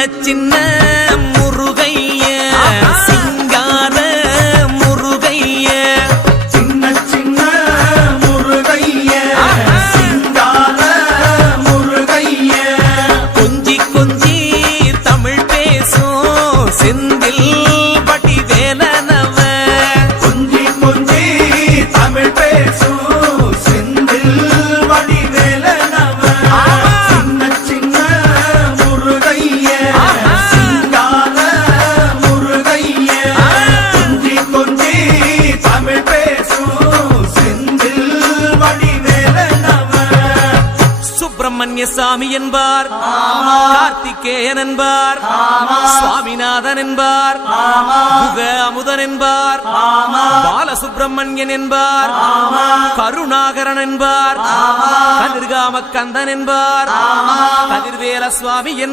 சின்ன முருகைய சிங்கார முருகைய சின்ன சின்ன முருகைய சிங்கார முருகைய கொஞ்சி கொஞ்சி தமிழ் பேசும் செந்தில் பட்டி வேலனவ கொஞ்சி கொஞ்சி தமிழ் பேசும் செந்தில் படி வேலனவ சின்ன சின்ன முருகைய சிங்கார முருகைய கொஞ்சி கொஞ்சி தமிழ் பேசும் செந்தில் படி வேலனவ சுப்பிரமணிய சாமி என்பார் கார்த்திகேயன் என்பார் சுவாமிநாதன் என்பார் முக அமுதன் என்பார் பாலசுப்பிரமணியன் என்பார் கருணாகரன் என்பார் கதிர்காம கந்தன் என்பார் கதிர்வேல சுவாமி